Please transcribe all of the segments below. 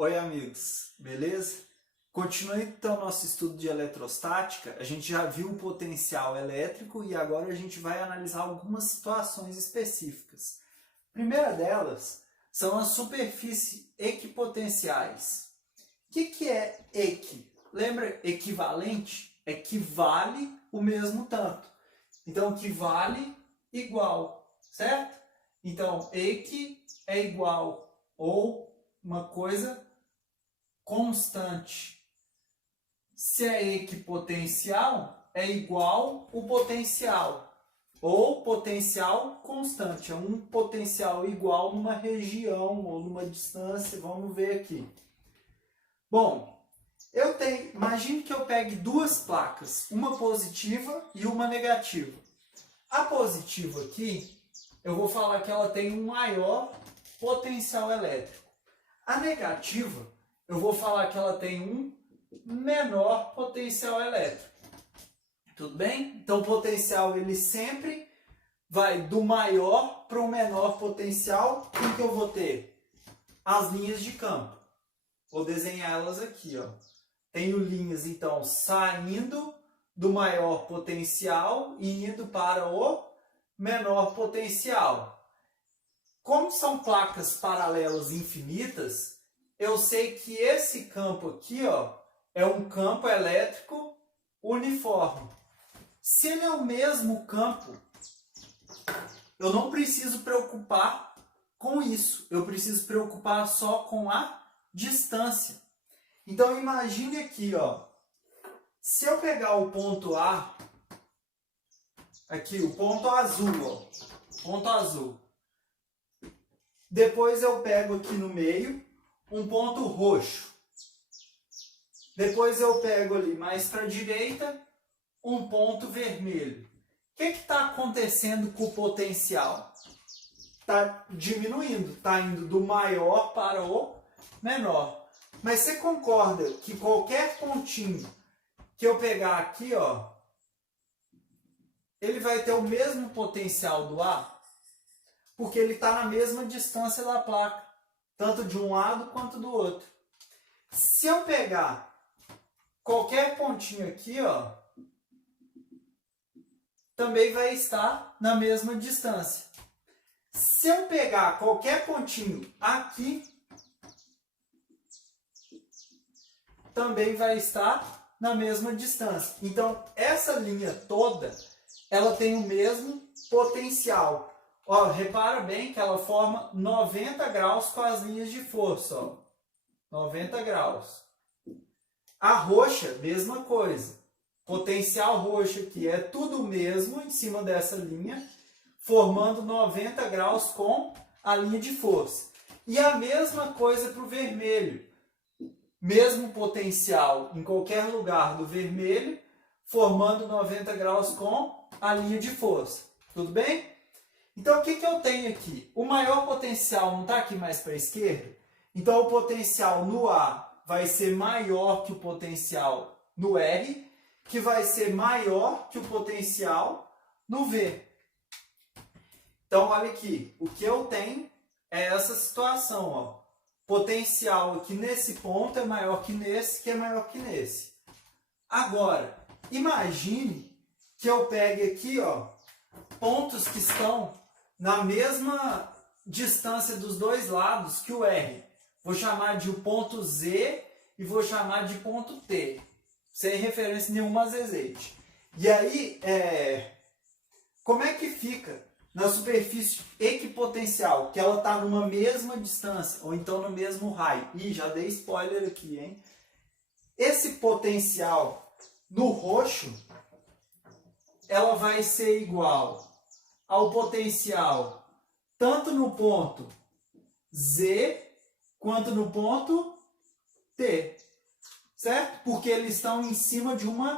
Oi, amigos, beleza? Continuando então nosso estudo de eletrostática, a gente já viu o potencial elétrico e agora a gente vai analisar algumas situações específicas. A primeira delas são as superfícies equipotenciais. O que é equi? Lembra equivalente? Equivale o mesmo tanto. Então, equivale igual, certo? Então, equi é igual ou uma coisa constante. Se é equipotencial, é igual o potencial. Ou potencial constante. É um potencial igual numa região ou numa distância. Vamos ver aqui. Bom, imagine que eu pegue duas placas, uma positiva e uma negativa. A positiva aqui, eu vou falar que ela tem um maior potencial elétrico. A negativa, eu vou falar que ela tem um menor potencial elétrico. Tudo bem? Então, o potencial ele sempre vai do maior para o menor potencial. O que eu vou ter? As linhas de campo. Vou desenhar elas aqui, ó. Tenho linhas, então, saindo do maior potencial e indo para o menor potencial. Como são placas paralelas infinitas, eu sei que esse campo aqui, ó, é um campo elétrico uniforme. Se ele é o mesmo campo, eu não preciso preocupar com isso. Eu preciso preocupar só com a distância. Então imagine aqui, ó, se eu pegar o ponto A, aqui o ponto azul, ó, ponto azul. Depois eu pego aqui no meio um ponto roxo. Depois eu pego ali mais para a direita um ponto vermelho. O que está acontecendo com o potencial? Está diminuindo, está indo do maior para o menor. Mas você concorda que qualquer pontinho que eu pegar aqui, ó, ele vai ter o mesmo potencial do A? Porque ele está na mesma distância da placa, tanto de um lado quanto do outro. Se eu pegar qualquer pontinho aqui, ó, também vai estar na mesma distância. Se eu pegar qualquer pontinho aqui, também vai estar na mesma distância. Então, essa linha toda, ela tem o mesmo potencial. Ó, repara bem que ela forma 90 graus com as linhas de força. Ó. 90 graus. A roxa, mesma coisa. Potencial roxo aqui é tudo mesmo em cima dessa linha, formando 90 graus com a linha de força. E a mesma coisa para o vermelho. Mesmo potencial em qualquer lugar do vermelho, formando 90 graus com a linha de força. Tudo bem? Então, o que eu tenho aqui? O maior potencial não está aqui mais para a esquerda? Então, o potencial no A vai ser maior que o potencial no R, que vai ser maior que o potencial no V. Então, olha aqui. O que eu tenho é essa situação, ó. Potencial aqui nesse ponto é maior que nesse, que é maior que nesse. Agora, imagine que eu pegue aqui, ó, pontos que estão na mesma distância dos dois lados que o R. Vou chamar de o ponto Z e vou chamar de ponto T. Sem referência nenhuma a zezete. E aí, como é que fica na superfície equipotencial, que ela está numa mesma distância, ou então no mesmo raio? Ih, já dei spoiler aqui, hein? Esse potencial no roxo, ela vai ser igual ao potencial tanto no ponto Z quanto no ponto T. Certo? Porque eles estão em cima de uma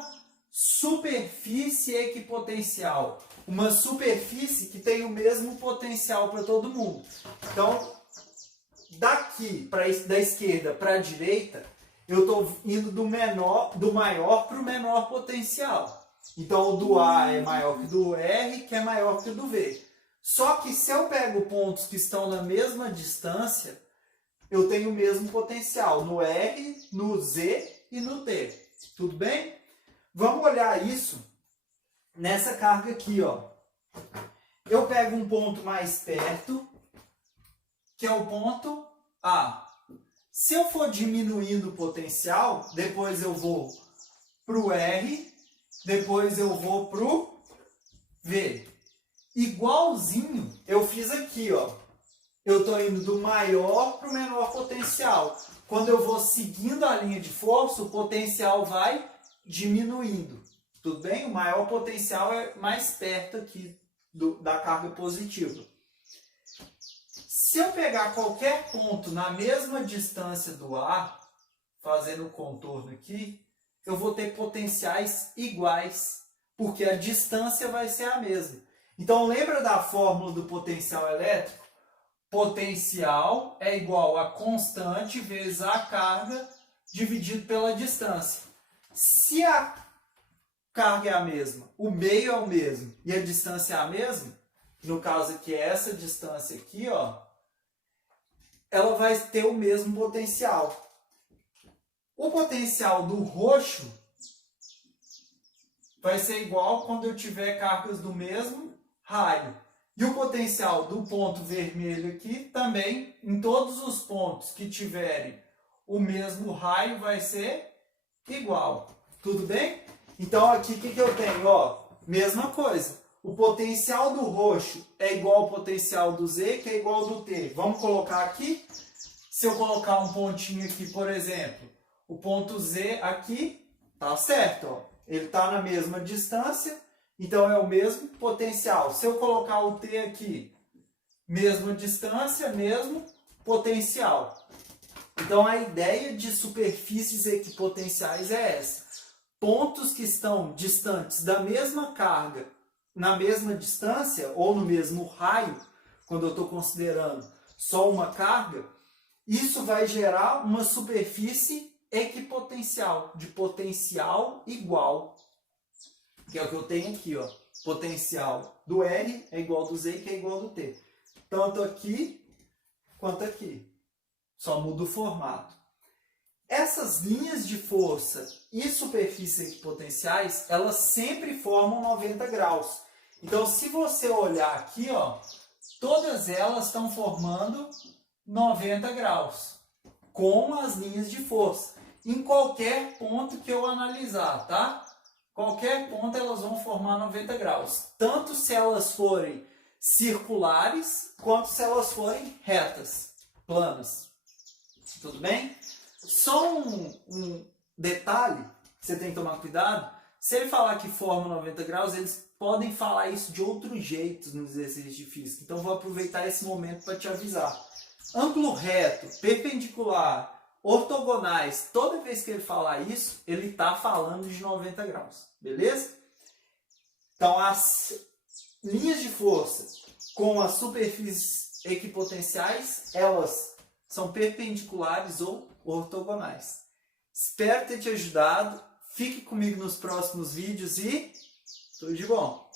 superfície equipotencial. Uma superfície que tem o mesmo potencial para todo mundo. Então, daqui da esquerda para a direita, eu estou indo do maior para o menor potencial. Então, o do A é maior que o do R, que é maior que o do V. Só que se eu pego pontos que estão na mesma distância, eu tenho o mesmo potencial no R, no Z e no T. Tudo bem? Vamos olhar isso nessa carga aqui, ó. Eu pego um ponto mais perto, que é o ponto A. Se eu for diminuindo o potencial, depois eu vou para o R, depois eu vou para o V. Igualzinho eu fiz aqui, ó. Eu estou indo do maior para o menor potencial. Quando eu vou seguindo a linha de força, o potencial vai diminuindo. Tudo bem? O maior potencial é mais perto aqui da carga positiva. Se eu pegar qualquer ponto na mesma distância do A, fazendo o contorno aqui, eu vou ter potenciais iguais, porque a distância vai ser a mesma. Então, lembra da fórmula do potencial elétrico? Potencial é igual a constante vezes a carga dividido pela distância. Se a carga é a mesma, o meio é o mesmo e a distância é a mesma, no caso aqui é essa distância aqui, ó, ela vai ter o mesmo potencial. O potencial do roxo vai ser igual quando eu tiver cargas do mesmo raio. E o potencial do ponto vermelho aqui também, em todos os pontos que tiverem o mesmo raio, vai ser igual. Tudo bem? Então aqui o que eu tenho? Ó, mesma coisa. O potencial do roxo é igual ao potencial do Z, que é igual ao do T. Vamos colocar aqui. Se eu colocar um pontinho aqui, por exemplo, o ponto Z aqui, tá certo, ó. Ele está na mesma distância, então é o mesmo potencial. Se eu colocar o T aqui, mesma distância, mesmo potencial. Então a ideia de superfícies equipotenciais é essa. Pontos que estão distantes da mesma carga, na mesma distância, ou no mesmo raio, quando eu estou considerando só uma carga, isso vai gerar uma superfície equipotencial, de potencial igual, que é o que eu tenho aqui, ó. Potencial do R é igual do Z, que é igual do T. Tanto aqui, quanto aqui. Só muda o formato. Essas linhas de força e superfícies equipotenciais, elas sempre formam 90 graus. Então, se você olhar aqui, ó, todas elas estão formando 90 graus com as linhas de força. Em qualquer ponto que eu analisar, tá? Qualquer ponto elas vão formar 90 graus. Tanto se elas forem circulares, quanto se elas forem retas, planas. Tudo bem? Só um detalhe que você tem que tomar cuidado. Se ele falar que forma 90 graus, eles podem falar isso de outros jeitos nos exercícios de física. Então, vou aproveitar esse momento para te avisar. Ângulo reto, perpendicular, ortogonais, toda vez que ele falar isso, ele está falando de 90 graus. Beleza? Então, as linhas de força com as superfícies equipotenciais, elas são perpendiculares ou ortogonais. Espero ter te ajudado. Fique comigo nos próximos vídeos e tudo de bom!